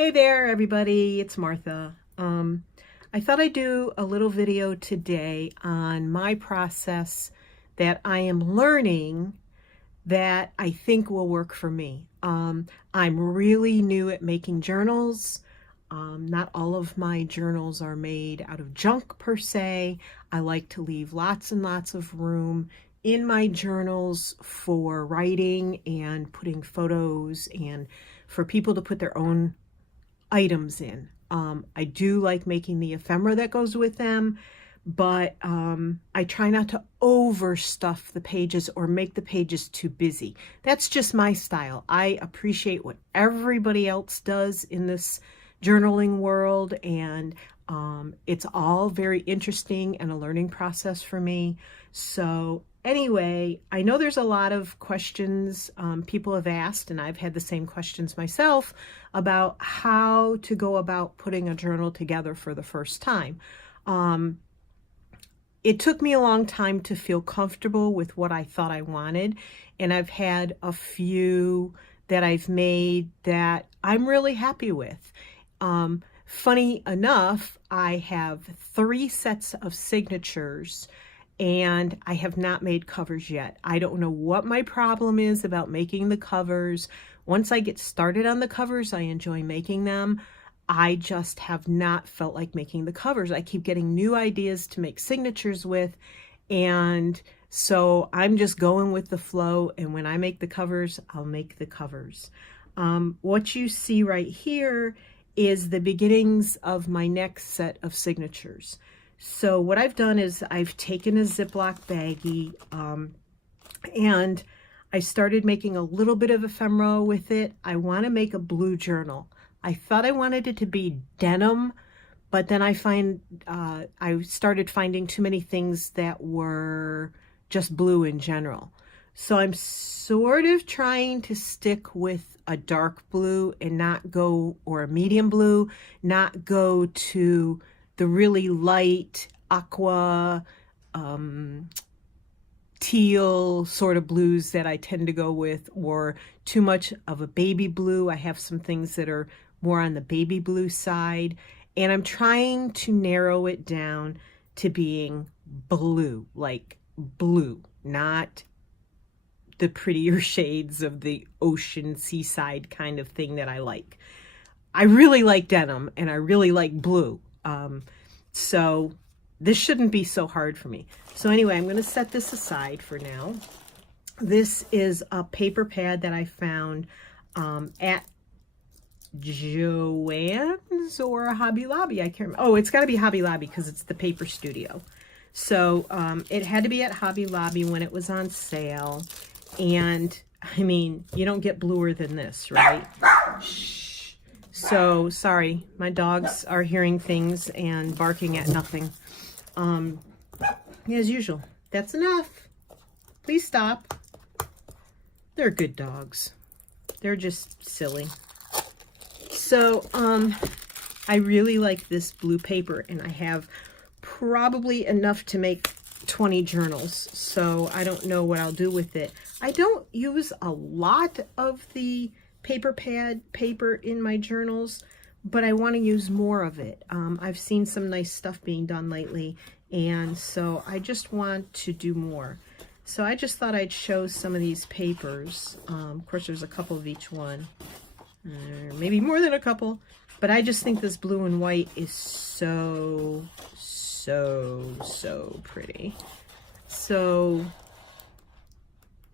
Hey there, everybody. It's Martha. I thought I'd do a little video today on my process that I am learning that I think will work for me. I'm really new at making journals. Not all of my journals are made out of junk per se. I like to leave lots and lots of room in my journals for writing and putting photos and for people to put their own items in. I do like making the ephemera that goes with them, but I try not to overstuff the pages or make the pages too busy. That's just my style. I appreciate what everybody else does in this journaling world, and it's all very interesting and a learning process for me. So anyway, I know there's a lot of questions people have asked, and I've had the same questions myself about how to go about putting a journal together for the first time. It took me a long time to feel comfortable with what I thought I wanted, and I've had a few that I've made that I'm really happy with. Funny enough, I have 3 sets of signatures and I have not made covers yet. I don't know what my problem is about making the covers. Once I get started on the covers, I enjoy making them. I just have not felt like making the covers. I keep getting new ideas to make signatures with, and so I'm just going with the flow, and when I make the covers, I'll make the covers. What you see right here is the beginnings of my next set of signatures. So what I've done is I've taken a Ziploc baggie and I started making a little bit of ephemera with it. I want to make a blue journal. I thought I wanted it to be denim, but then I started finding too many things that were just blue in general. So I'm sort of trying to stick with a dark blue and not go, or a medium blue, not go to the really light aqua, teal sort of blues that I tend to go with, or too much of a baby blue. I have some things that are more on the baby blue side, and I'm trying to narrow it down to being blue, like blue, not the prettier shades of the ocean seaside kind of thing that I like. I really like denim and I really like blue. So this shouldn't be so hard for me. So anyway, I'm going to set this aside for now. This is a paper pad that I found at Joann's or Hobby Lobby. I can't remember. Oh, it's got to be Hobby Lobby because it's the paper studio. So it had to be at Hobby Lobby when it was on sale. And I mean, you don't get bluer than this, right? Shh. So sorry, my dogs are hearing things and barking at nothing. As usual. That's enough. Please stop. They're good dogs. They're just silly. So I really like this blue paper, and I have probably enough to make 20 journals, so I don't know what I'll do with it. I don't use a lot of the paper pad paper in my journals, but I want to use more of it. I've seen some nice stuff being done lately, and so I just want to do more. So I just thought I'd show some of these papers. Of course, there's a couple of each one, maybe more than a couple, but I just think this blue and white is so pretty. So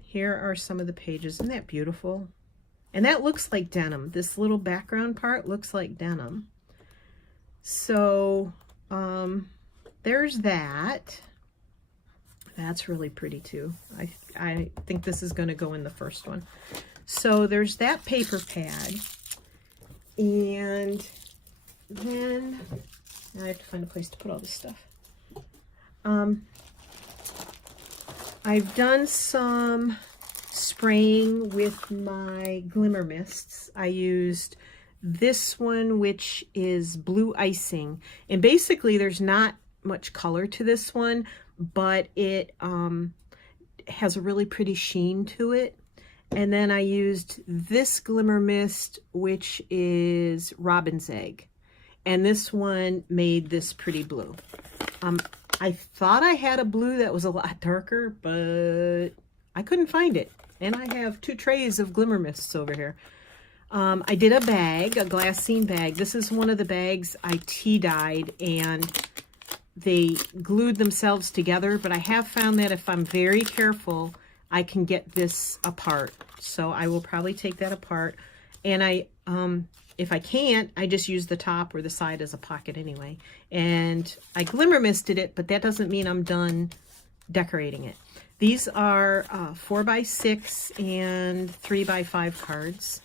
here are some of the pages. Isn't that beautiful? And that looks like denim. This little background part looks like denim. So there's that. That's really pretty too. I think this is going to go in the first one. So there's that paper pad, and then I have to find a place to put all this stuff. I've done some spraying with my glimmer mists. I used this one, which is blue icing, and basically there's not much color to this one, but it has a really pretty sheen to it, And then I used this Glimmer Mist, which is Robin's Egg. And this one made this pretty blue. I thought I had a blue that was a lot darker, but I couldn't find it. And I have 2 trays of Glimmer Mists over here. I did a bag, a glassine bag. This is one of the bags I tea dyed, and they glued themselves together. But I have found that if I'm very careful, I can get this apart. So I will probably take that apart. And if I can't, I just use the top or the side as a pocket anyway. And I Glimmer Misted it, but that doesn't mean I'm done decorating it. These are 4x6 and 3x5 cards.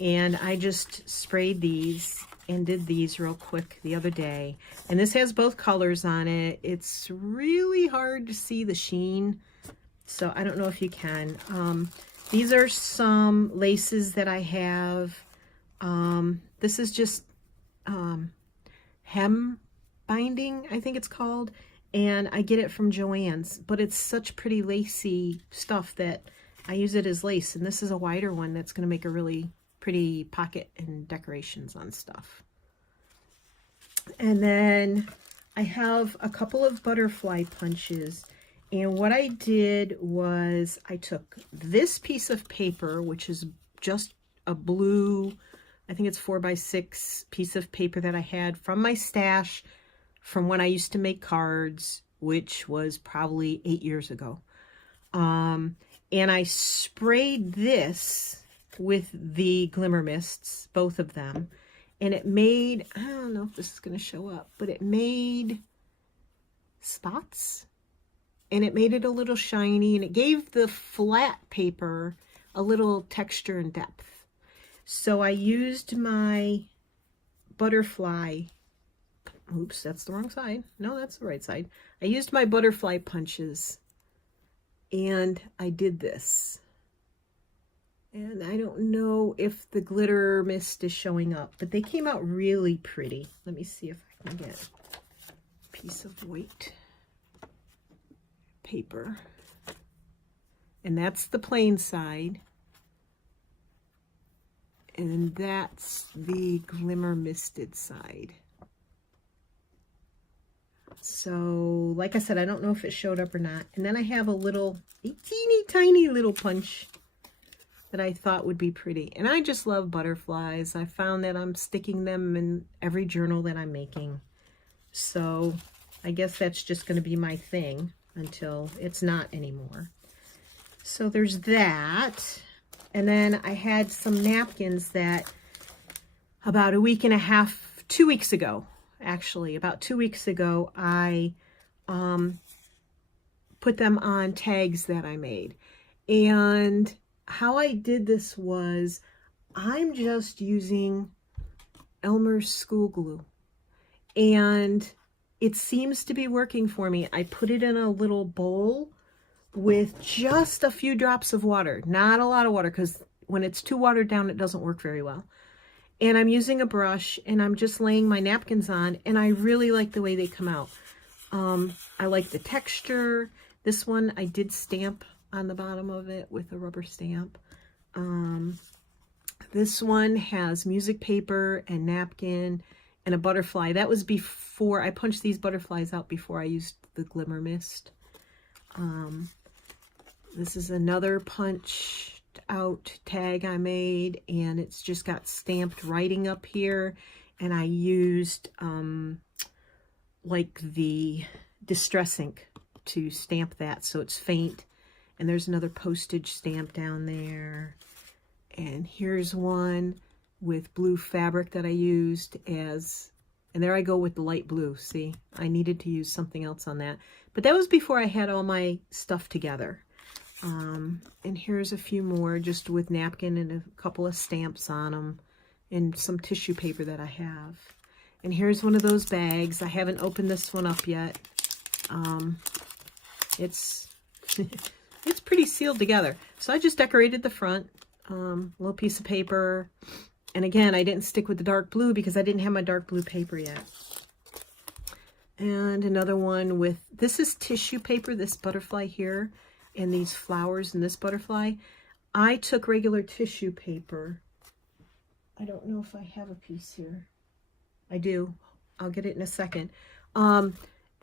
And I just sprayed these and did these real quick the other day. And this has both colors on it. It's really hard to see the sheen, so I don't know if you can. These are some laces that I have. This is just hem binding, I think it's called. And I get it from Joann's, but it's such pretty lacy stuff that I use it as lace. And this is a wider one that's going to make a really pretty pocket and decorations on stuff. And then I have a couple of butterfly punches. And what I did was I took this piece of paper, which is just a blue, I think it's 4x6 piece of paper that I had from my stash from when I used to make cards, which was probably 8 years ago. And I sprayed this with the Glimmer Mists, both of them. And it made, I don't know if this is going to show up, but it made spots. And it made it a little shiny. And it gave the flat paper a little texture and depth. So I used my butterfly, oops, that's the wrong side. No, that's the right side. I used my butterfly punches and I did this. And I don't know if the glitter mist is showing up, but they came out really pretty. Let me see if I can get a piece of white paper. And that's the plain side. And that's the Glimmer Misted side. So, like I said, I don't know if it showed up or not. And then I have a teeny tiny little punch that I thought would be pretty. And I just love butterflies. I found that I'm sticking them in every journal that I'm making. So I guess that's just going to be my thing until it's not anymore. So there's that. And then I had some napkins that about a week and a half, 2 weeks ago, actually, about 2 weeks ago, I put them on tags that I made. And how I did this was I'm just using Elmer's school glue. And it seems to be working for me. I put it in a little bowl with just a few drops of water, not a lot of water, because when it's too watered down, it doesn't work very well. And I'm using a brush and I'm just laying my napkins on, and I really like the way they come out. I like the texture. This one I did stamp on the bottom of it with a rubber stamp. This one has music paper and napkin and a butterfly. That was before I punched these butterflies out, before I used the Glimmer Mist. This is another punched out tag I made, and it's just got stamped writing up here. And I used like the Distress ink to stamp that so it's faint. And there's another postage stamp down there. And here's one with blue fabric that I used as, and there I go with the light blue. See, I needed to use something else on that. But that was before I had all my stuff together. And here's a few more just with napkin and a couple of stamps on them and some tissue paper that I have. And here's one of those bags. I haven't opened this one up yet. It's it's pretty sealed together. So I just decorated the front, little piece of paper. And again, I didn't stick with the dark blue because I didn't have my dark blue paper yet. And another one with, this is tissue paper, this butterfly here, and these flowers and this butterfly. I took regular tissue paper. I don't know if I have a piece here. I do. I'll get it in a second. And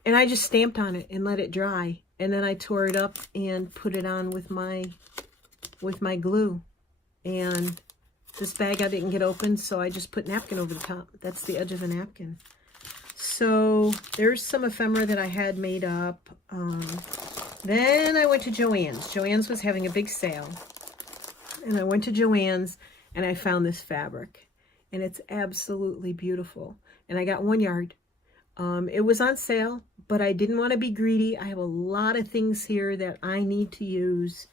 I just stamped on it and let it dry. And then I tore it up and put it on with my glue. And this bag I didn't get open, so I just put napkin over the top. That's the edge of a napkin. So there's some ephemera that I had made up. Then I went to Joann's. Joann's was having a big sale. And I went to Joann's and I found this fabric. And it's absolutely beautiful. And I got 1 yard. It was on sale, but I didn't want to be greedy. I have a lot of things here that I need to use.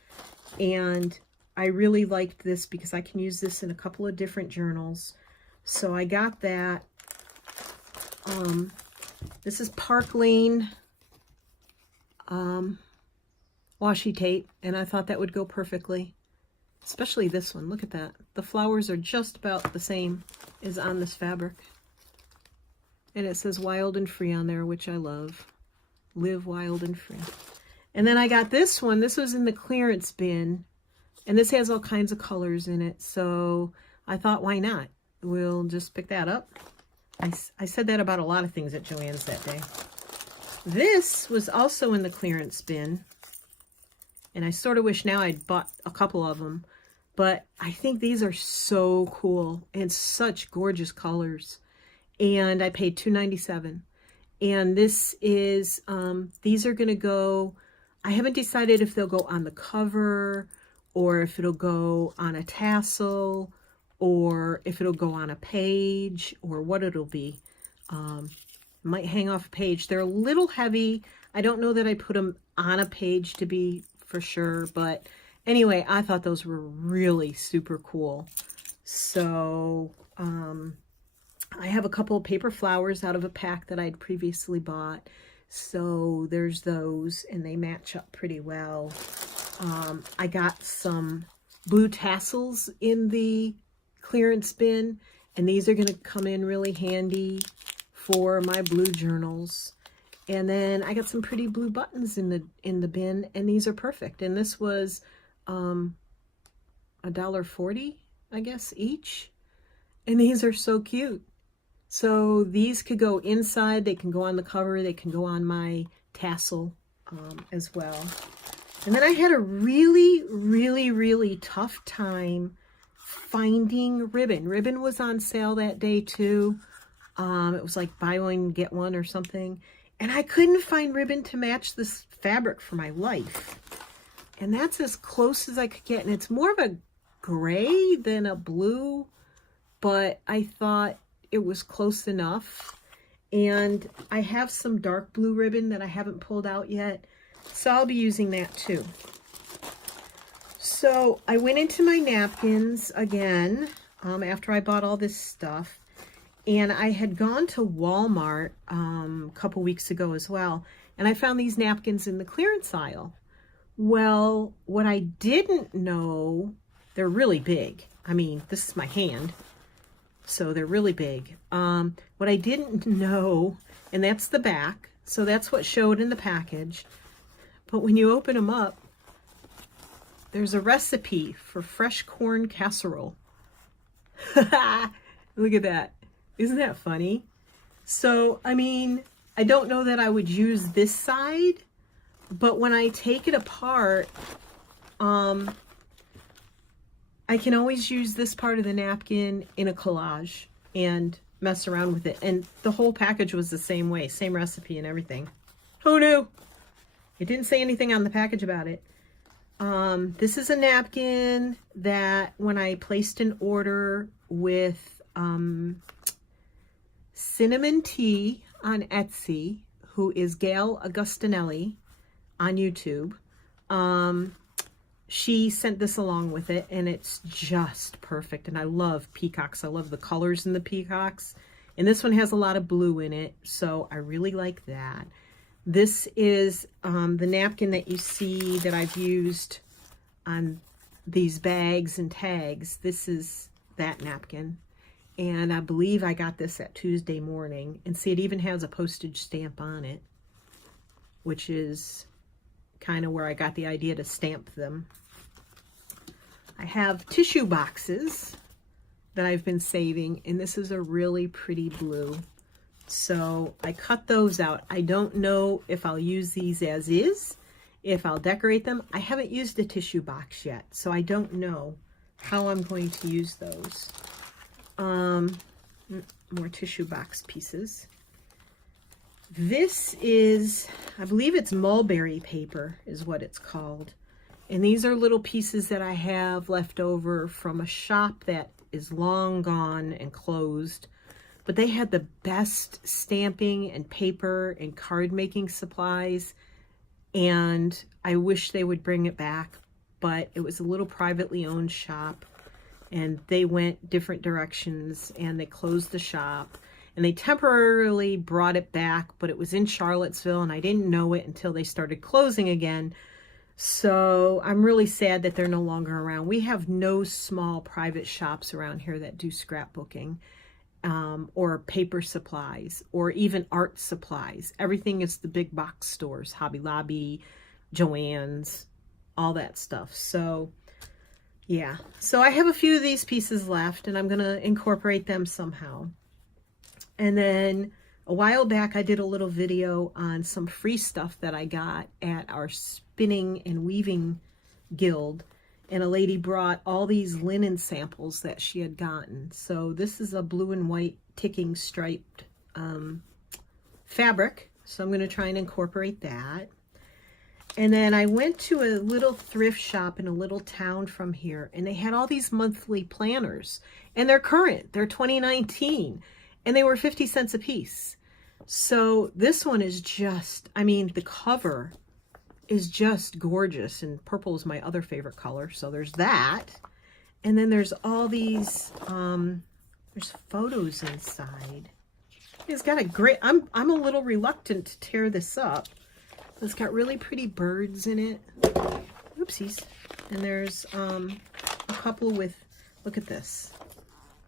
And I really liked this because I can use this in a couple of different journals. So I got that. This is Park Lane washi tape, and I thought that would go perfectly. Especially this one. Look at that. The flowers are just about the same as on this fabric. And it says wild and free on there, which I love. Live wild and free. And then I got this one. This was in the clearance bin. And this has all kinds of colors in it. So I thought, why not? We'll just pick that up. I said that about a lot of things at Joann's that day. This was also in the clearance bin. And I sort of wish now I'd bought a couple of them. But I think these are so cool and such gorgeous colors. And I paid $2.97. And this is, these are going to go, I haven't decided if they'll go on the cover or if it'll go on a tassel or if it'll go on a page or what it'll be. Might hang off a page. They're a little heavy. I don't know that I put them on a page to be for sure, but anyway, I thought those were really super cool. So I have a couple of paper flowers out of a pack that I'd previously bought. So there's those, and they match up pretty well. I got some blue tassels in the clearance bin, and these are going to come in really handy for my blue journals. And then I got some pretty blue buttons in the bin, and these are perfect. And this was $1.40, I guess, each. And these are so cute. So these could go inside, they can go on the cover, they can go on my tassel as well. And then I had a really, really, really tough time finding ribbon. Ribbon was on sale that day too. It was like buy one, get one or something. And I couldn't find ribbon to match this fabric for my life. And that's as close as I could get. And it's more of a gray than a blue, but I thought it was close enough. And I have some dark blue ribbon that I haven't pulled out yet, so I'll be using that too. So I went into my napkins again after I bought all this stuff. And I had gone to Walmart a couple weeks ago as well, and I found these napkins in the clearance aisle. Well, what I didn't know, they're really big. I mean, this is my hand, so they're really big. What I didn't know, and that's the back, so that's what showed in the package. But when you open them up, there's a recipe for fresh corn casserole. Look at that. Isn't that funny? So, I mean, I don't know that I would use this side, but when I take it apart, I can always use this part of the napkin in a collage and mess around with it. And the whole package was the same way, same recipe and everything. Who knew? It didn't say anything on the package about it. This is a napkin that when I placed an order with Cinnamon Tea on Etsy, who is Gail Augustinelli on YouTube, she sent this along with it, and it's just perfect. And I love peacocks. I love the colors in the peacocks. And this one has a lot of blue in it, so I really like that. This is the napkin that you see that I've used on these bags and tags. This is that napkin. And I believe I got this at Tuesday morning. And see, it even has a postage stamp on it, which is kind of where I got the idea to stamp them. I have tissue boxes that I've been saving, and this is a really pretty blue. So I cut those out. I don't know if I'll use these as is, if I'll decorate them. I haven't used a tissue box yet, so I don't know how I'm going to use those. More tissue box pieces. This is, I believe it's mulberry paper is what it's called. And these are little pieces that I have left over from a shop that is long gone and closed. But they had the best stamping and paper and card making supplies. And I wish they would bring it back. But it was a little privately owned shop. And they went different directions and they closed the shop. And they temporarily brought it back, but it was in Charlottesville and I didn't know it until they started closing again. So I'm really sad that they're no longer around. We have no small private shops around here that do scrapbooking or paper supplies or even art supplies. Everything is the big box stores, Hobby Lobby, Joann's, all that stuff. So yeah, so I have a few of these pieces left and I'm going to incorporate them somehow. And then a while back, I did a little video on some free stuff that I got at our spinning and weaving guild. And a lady brought all these linen samples that she had gotten. So this is a blue and white ticking striped fabric. So I'm going to try and incorporate that. And then I went to a little thrift shop in a little town from here. And they had all these monthly planners. And they're current. They're 2019. And they were 50 cents a piece. So this one is just, I mean, the cover is just gorgeous. And purple is my other favorite color. So there's that. And then there's all these, there's photos inside. It's got a great, I'm a little reluctant to tear this up. It's got really pretty birds in it. Oopsies. And there's a couple with, look at this.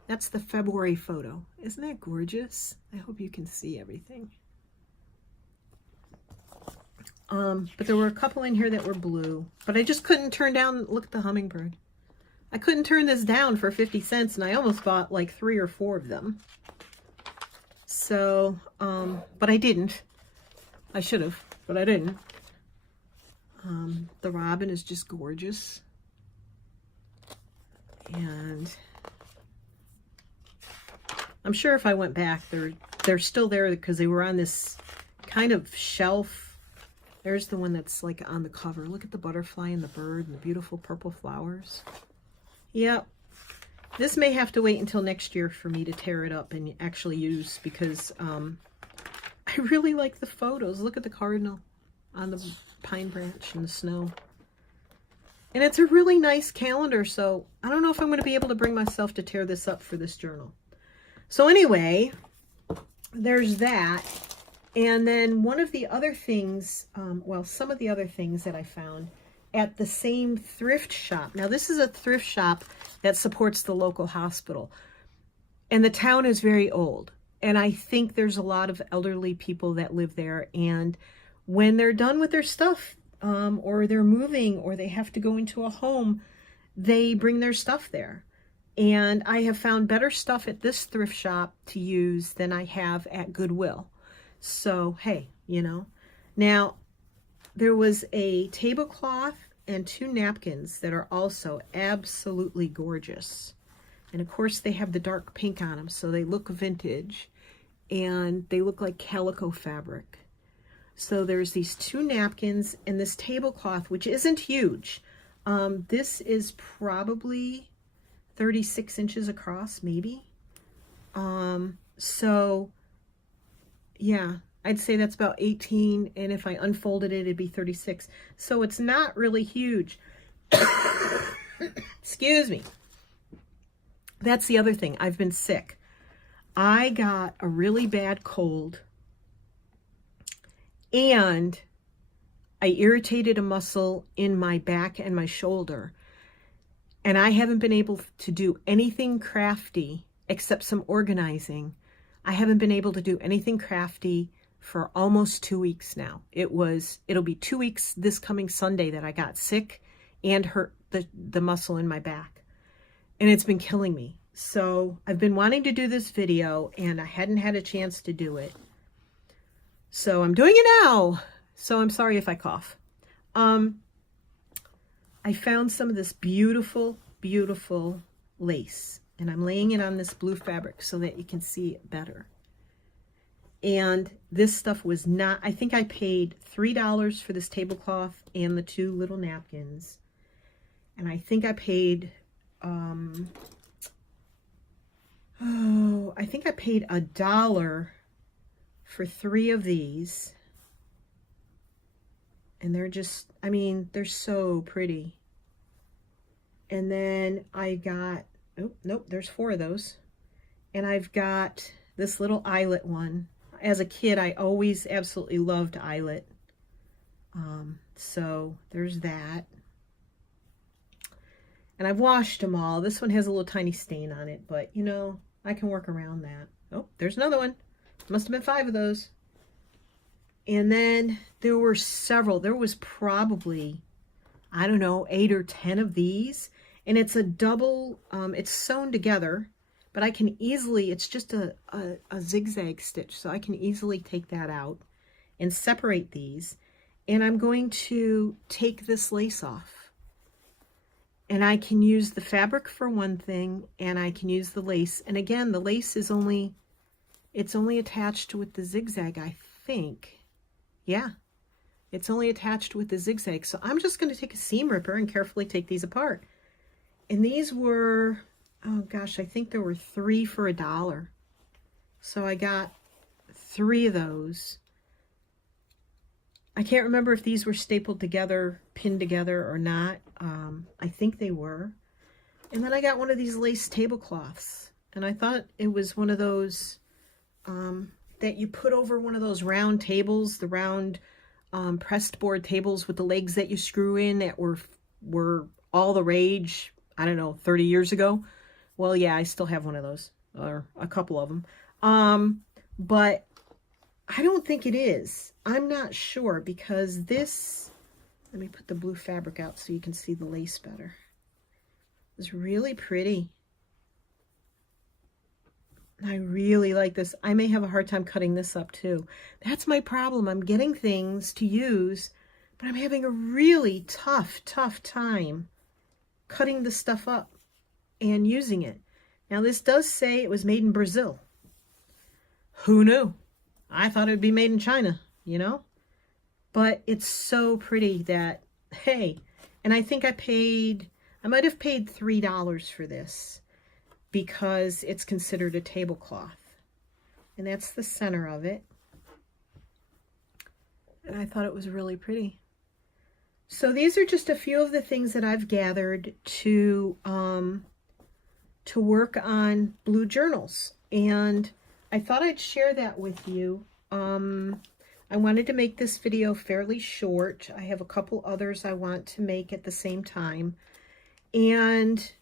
That's the February photo. Isn't that gorgeous? I hope you can see everything. But there were a couple in here that were blue. But I just couldn't turn down, look at the hummingbird. I couldn't turn this down for 50 cents and I almost bought like 3 or 4 of them. So, but I didn't. I should have, but I didn't. The robin is just gorgeous. And I'm sure if I went back, they're still there because they were on this kind of shelf. There's the one that's like on the cover. Look at the butterfly and the bird and the beautiful purple flowers. Yep. This may have to wait until next year for me to tear it up and actually use because I really like the photos. Look at the cardinal on the pine branch in the snow. And it's a really nice calendar, so I don't know if I'm going to be able to bring myself to tear this up for this journal. So anyway, there's that. And then one of the other things, well, some of the other things that I found at the same thrift shop. Now, this is a thrift shop that supports the local hospital. And the town is very old. And I think there's a lot of elderly people that live there. And when they're done with their stuff, or they're moving, or they have to go into a home, they bring their stuff there. And I have found better stuff at this thrift shop to use than I have at Goodwill. So, hey, you know. Now, there was a tablecloth and 2 napkins that are also absolutely gorgeous. And, of course, they have the dark pink on them, so they look vintage. And they look like calico fabric. So there's these 2 napkins and this tablecloth, which isn't huge. This is probably 36 inches across, maybe. So yeah, I'd say that's about 18. And if I unfolded it, it'd be 36. So it's not really huge. Excuse me. That's the other thing. I've been sick. I got a really bad cold. And I irritated a muscle in my back and my shoulder. And I haven't been able to do anything crafty except some organizing. I haven't been able to do anything crafty for almost 2 weeks now. It'll be 2 weeks this coming Sunday that I got sick and hurt the muscle in my back, and it's been killing me. So I've been wanting to do this video, and I hadn't had a chance to do it. So I'm doing it now. So I'm sorry if I cough. I found some of this beautiful, beautiful lace, and I'm laying it on this blue fabric so that you can see it better. And this stuff was not, I think I paid $3 for this tablecloth and the 2 little napkins. And I think I paid, I think I paid $1 for 3 of these. And they're just, I mean, they're so pretty. And then I got, oh, nope, there's 4 of those. And I've got this little eyelet one. As a kid, I always absolutely loved eyelet. So there's that. And I've washed them all. This one has a little tiny stain on it, but you know, I can work around that. Oh, there's another one. Must have been 5 of those. And then there were several. There was probably, I don't know, 8 or 10 of these. And it's a double, it's sewn together, but I can easily, it's just a zigzag stitch. So I can easily take that out and separate these. And I'm going to take this lace off. And I can use the fabric for one thing, and I can use the lace. And again, the lace is only, it's only attached with the zigzag, I think. Yeah, it's only attached with the zigzag. So I'm just going to take a seam ripper and carefully take these apart. And these were, oh gosh, I think there were 3 for $1. So I got 3 of those. I can't remember if these were stapled together, pinned together or not. I think they were. And then I got one of these lace tablecloths. And I thought it was one of those that you put over one of those round tables, the round pressed board tables with the legs that you screw in that were all the rage, I don't know, 30 years ago. Well, yeah, I still have one of those, or a couple of them. But I don't think it is. I'm not sure, because this, let me put the blue fabric out so you can see the lace better. It's really pretty. I really like this. I may have a hard time cutting this up too. That's my problem. I'm getting things to use, but I'm having a really tough time cutting the stuff up and using it. Now this does say it was made in Brazil. Who knew? I thought it would be made in China, you know? But it's so pretty that, hey, and I think I might have paid $3 for this, because it's considered a tablecloth. And that's the center of it. And I thought it was really pretty. So these are just a few of the things that I've gathered to work on blue journals. And I thought I'd share that with you. I wanted to make this video fairly short. I have a couple others I want to make at the same time. And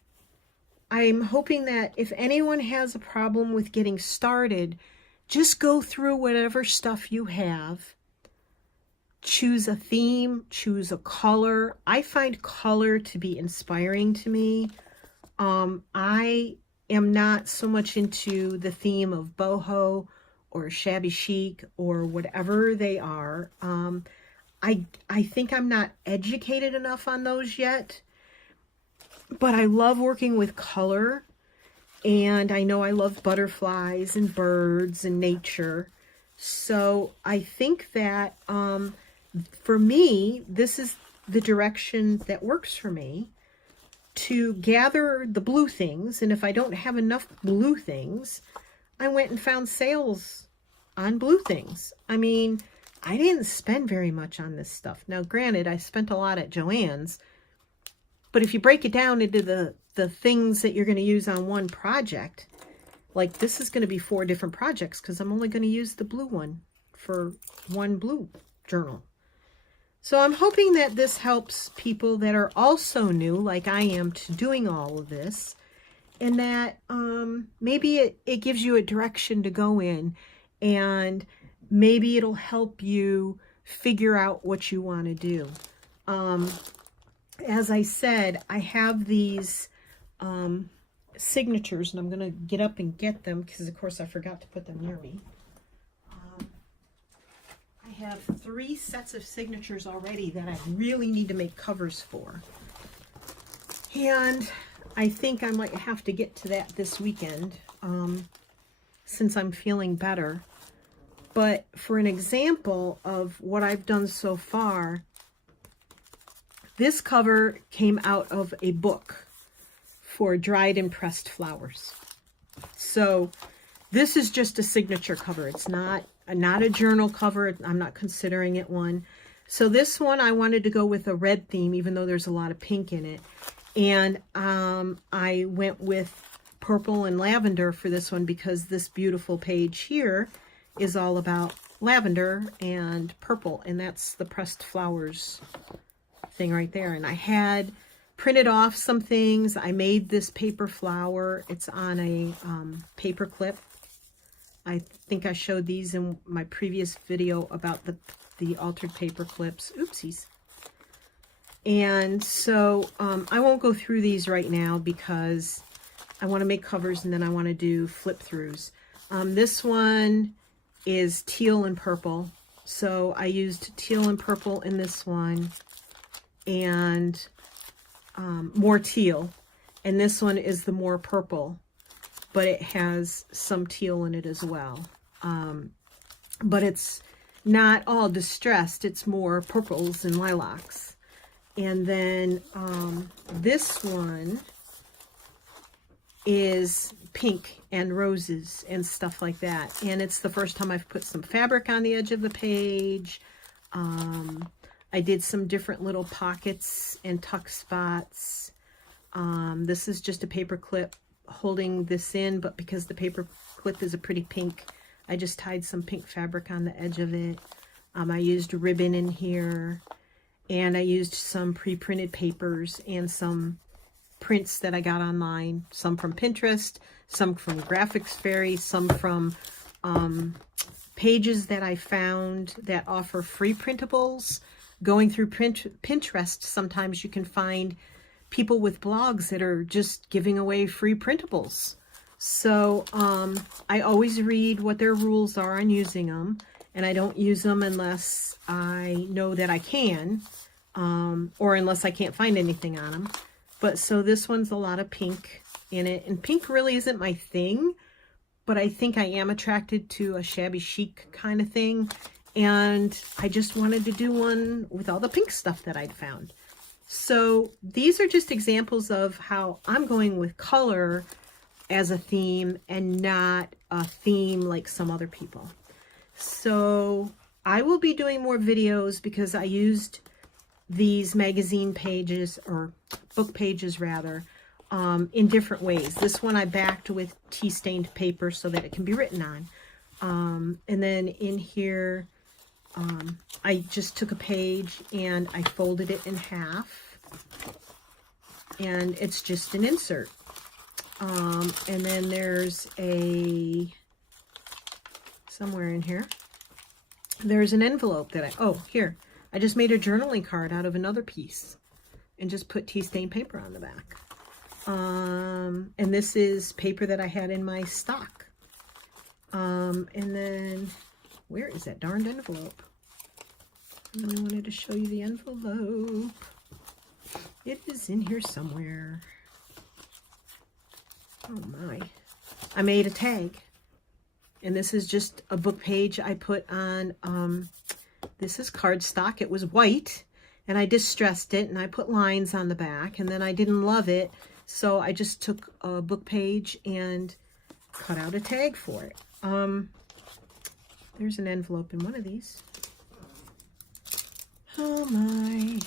I'm hoping that if anyone has a problem with getting started, just go through whatever stuff you have. Choose a theme, choose a color. I find color to be inspiring to me. I am not so much into the theme of boho or shabby chic or whatever they are. I think I'm not educated enough on those yet. But I love working with color, and I know I love butterflies and birds and nature. So I think that for me, this is the direction that works for me, to gather the blue things. And if I don't have enough blue things, I went and found sales on blue things. I mean, I didn't spend very much on this stuff. Now, granted, I spent a lot at Joann's. But if you break it down into the things that you're going to use on one project, like this is going to be 4 different projects, because I'm only going to use the blue one for one blue journal. So I'm hoping that this helps people that are also new, like I am, to doing all of this, and that maybe it gives you a direction to go in, and maybe it'll help you figure out what you want to do. as I said, I have these signatures, and I'm going to get up and get them because, of course, I forgot to put them near me. I have 3 sets of signatures already that I really need to make covers for. And I think I might have to get to that this weekend since I'm feeling better. But for an example of what I've done so far, this cover came out of a book for dried and pressed flowers. So this is just a signature cover. It's not a journal cover. I'm not considering it one. So this one I wanted to go with a red theme, even though there's a lot of pink in it. And I went with purple and lavender for this one because this beautiful page here is all about lavender and purple. And that's the pressed flowers thing right there. And I had printed off some things. I made this paper flower. It's on a paper clip. I think I showed these in my previous video about the altered paper clips. Oopsies. And so I won't go through these right now because I want to make covers and then I want to do flip throughs. This one is teal and purple. So I used teal and purple in this one and more teal. And this one is the more purple, but it has some teal in it as well. But it's not all distressed. It's more purples and lilacs. And then this one is pink and roses and stuff like that. And it's the first time I've put some fabric on the edge of the page. I did some different little pockets and tuck spots. This is just a paper clip holding this in, but because the paper clip is a pretty pink, I just tied some pink fabric on the edge of it. I used ribbon in here, and I used some pre-printed papers and some prints that I got online, some from Pinterest, some from Graphics Fairy, some from pages that I found that offer free printables. Going through Pinterest, sometimes you can find people with blogs that are just giving away free printables. So I always read what their rules are on using them, and I don't use them unless I know that I can, or unless I can't find anything on them. But so this one's a lot of pink in it, and pink really isn't my thing, but I think I am attracted to a shabby chic kind of thing, and I just wanted to do one with all the pink stuff that I'd found. So these are just examples of how I'm going with color as a theme and not a theme like some other people. So I will be doing more videos because I used these magazine pages, or book pages rather, in different ways. This one I backed with tea stained paper so that it can be written on. And then in here, I just took a page and I folded it in half, and it's just an insert. And then there's somewhere in here, there's an envelope that I just made a journaling card out of another piece and just put tea stained paper on the back. And this is paper that I had in my stock. And then, where is that darned envelope? I really wanted to show you the envelope. It is in here somewhere. Oh my. I made a tag. And this is just a book page I put on, this is cardstock. It was white, and I distressed it, and I put lines on the back, and then I didn't love it, so I just took a book page and cut out a tag for it. There's an envelope in one of these. Oh my,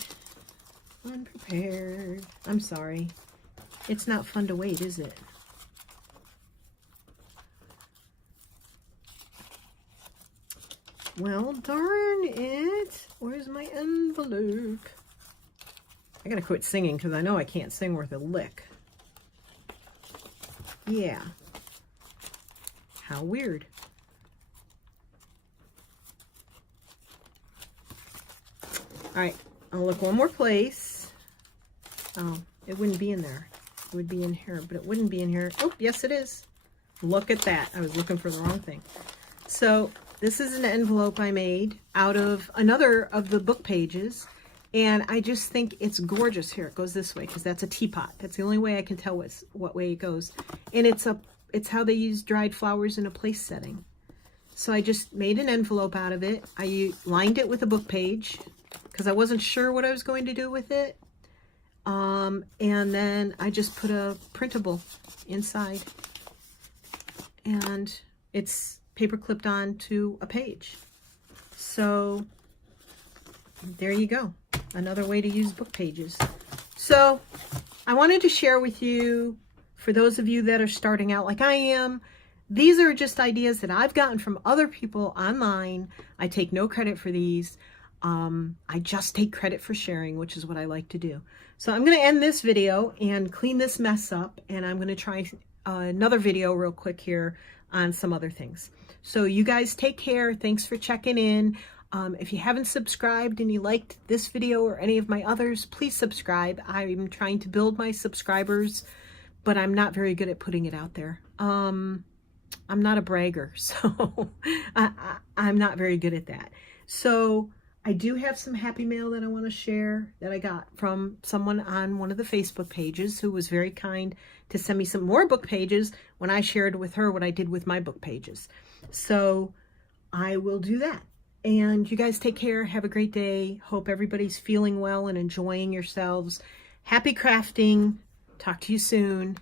unprepared. I'm sorry. It's not fun to wait, is it? Well, darn it. Where's my envelope? I gotta quit singing because I know I can't sing worth a lick. Yeah. How weird. All right, I'll look one more place. Oh, it wouldn't be in there. It would be in here, but it wouldn't be in here. Oh, yes, it is. Look at that. I was looking for the wrong thing. So this is an envelope I made out of another of the book pages. And I just think it's gorgeous. Here, it goes this way because that's a teapot. That's the only way I can tell what way it goes. And it's how they use dried flowers in a place setting. So I just made an envelope out of it. I lined it with a book page because I wasn't sure what I was going to do with it. And then I just put a printable inside. And it's paper clipped on to a page. So there you go. Another way to use book pages. So I wanted to share with you, for those of you that are starting out like I am, these are just ideas that I've gotten from other people online. I take no credit for these. I just take credit for sharing, which is what I like to do. So I'm going to end this video and clean this mess up, and I'm going to try another video real quick here on some other things. So you guys take care. Thanks for checking in. If you haven't subscribed and you liked this video or any of my others, please subscribe. I'm trying to build my subscribers, but I'm not very good at putting it out there. I'm not a bragger, so I'm not very good at that. So I do have some happy mail that I want to share that I got from someone on one of the Facebook pages who was very kind to send me some more book pages when I shared with her what I did with my book pages. So I will do that. And you guys take care. Have a great day. Hope everybody's feeling well and enjoying yourselves. Happy crafting. Talk to you soon.